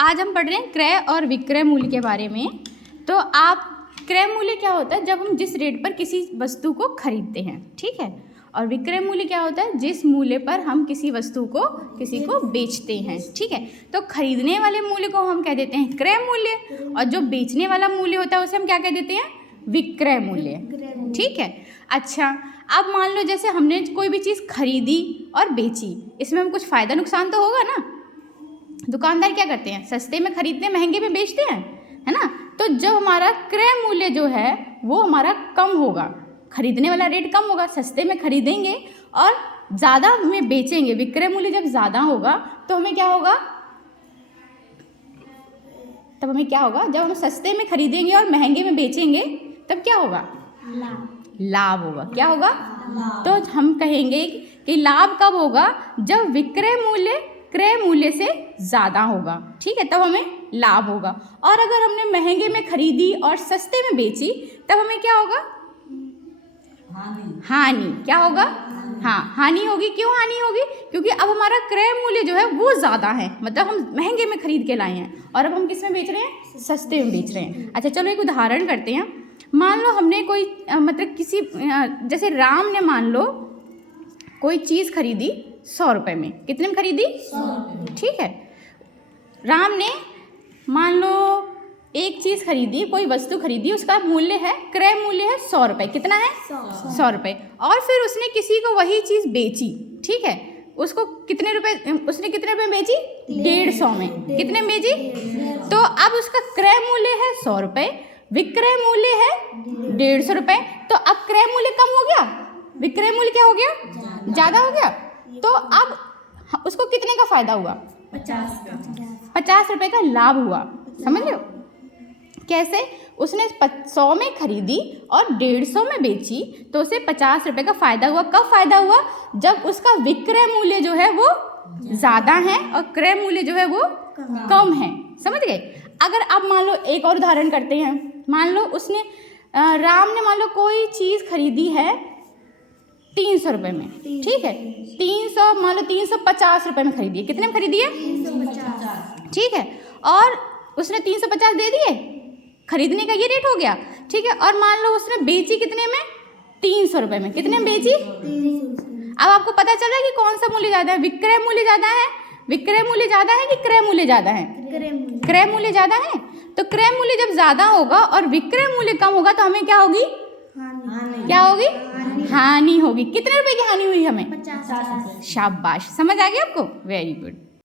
आज हम पढ़ रहे हैं क्रय और विक्रय मूल्य के बारे में। तो आप क्रय मूल्य क्या होता है? जब हम जिस रेट पर किसी वस्तु को खरीदते हैं, ठीक है। और विक्रय मूल्य क्या होता है? जिस मूल्य पर हम किसी वस्तु को किसी को बेचते हैं, ठीक है। तो खरीदने वाले मूल्य को हम कह देते हैं क्रय मूल्य, और जो बेचने वाला मूल्य होता है उसे हम क्या कह देते हैं? विक्रय मूल्य, ठीक है। अच्छा, अब मान लो जैसे हमने कोई भी चीज़ खरीदी और बेची, इसमें हम कुछ फ़ायदा नुकसान तो होगा ना। दुकानदार क्या करते हैं? सस्ते में खरीदते हैं, महंगे में बेचते हैं, है ना। तो जब हमारा क्रय मूल्य जो है वो हमारा कम होगा, खरीदने वाला रेट कम होगा, सस्ते में खरीदेंगे और ज़्यादा में बेचेंगे, विक्रय मूल्य जब ज़्यादा होगा तो हमें क्या होगा? तब हमें क्या होगा? जब हम सस्ते में खरीदेंगे और महंगे में बेचेंगे तब क्या होगा? लाभ होगा। क्या होगा? तो हम कहेंगे कि लाभ कब होगा? जब विक्रय मूल्य क्रय मूल्य से ज़्यादा होगा, ठीक है, तब हमें लाभ होगा। और अगर हमने महंगे में खरीदी और सस्ते में बेची तब हमें क्या होगा? हानि। क्या होगा? हाँ, हानि होगी। क्यों हानि होगी? क्योंकि अब हमारा क्रय मूल्य जो है वो ज़्यादा है, मतलब हम महंगे में खरीद के लाए हैं और अब हम किस में बेच रहे हैं? सस्ते में बेच रहे हैं। अच्छा चलो एक उदाहरण करते हैं। मान लो हमने कोई मतलब किसी जैसे राम ने मान लो कोई चीज़ खरीदी 100 रुपये में। कितने में खरीदी? 100, ठीक है। राम ने मान लो एक चीज़ खरीदी, कोई वस्तु खरीदी, उसका मूल्य है, क्रय मूल्य है 100 रुपये। कितना है? 100 रुपये। और फिर उसने किसी को वही चीज़ बेची, ठीक है। उसको कितने रुपए, उसने कितने रुपये में बेची? 150 में। कितने में बेची? तो अब उसका क्रय मूल्य है 100 रुपये, विक्रय मूल्य है 150 रुपये। तो अब क्रय मूल्य कम हो गया, विक्रय मूल्य क्या हो गया? ज़्यादा हो गया। तो अब उसको कितने का फायदा हुआ? 50 रुपये का लाभ हुआ। समझ रहे हो? कैसे? उसने 100 में खरीदी और 150 में बेची तो उसे 50 रुपये का फायदा हुआ। कब फायदा हुआ? जब उसका विक्रय मूल्य जो है वो ज़्यादा है और क्रय मूल्य जो है वो कम है। समझ गए? अगर आप मान लो एक और उदाहरण करते हैं। मान लो उसने राम ने मान लो कोई चीज़ खरीदी है 300 रुपये में, ठीक है। 300 मान लो 350 रुपये में खरीदी है। कितने में खरीदी है? 350, ठीक है। और उसने 350 दे दिए, खरीदने का ये रेट हो गया, ठीक है। और मान लो उसने बेची कितने में? 300 रुपये में। कितने में बेची? अब आपको पता चल रहा है कि कौन सा मूल्य ज़्यादा है? विक्रय मूल्य ज़्यादा है? विक्रय मूल्य ज़्यादा है कि क्रय मूल्य ज़्यादा है? क्रय मूल्य ज़्यादा है। तो क्रय मूल्य जब ज़्यादा होगा और विक्रय मूल्य कम होगा तो हमें क्या होगी? क्या होगी? हानि होगी। कितने रुपए की हानि हुई हमें? 50। शाबाश, समझ आ गया आपको? Very good.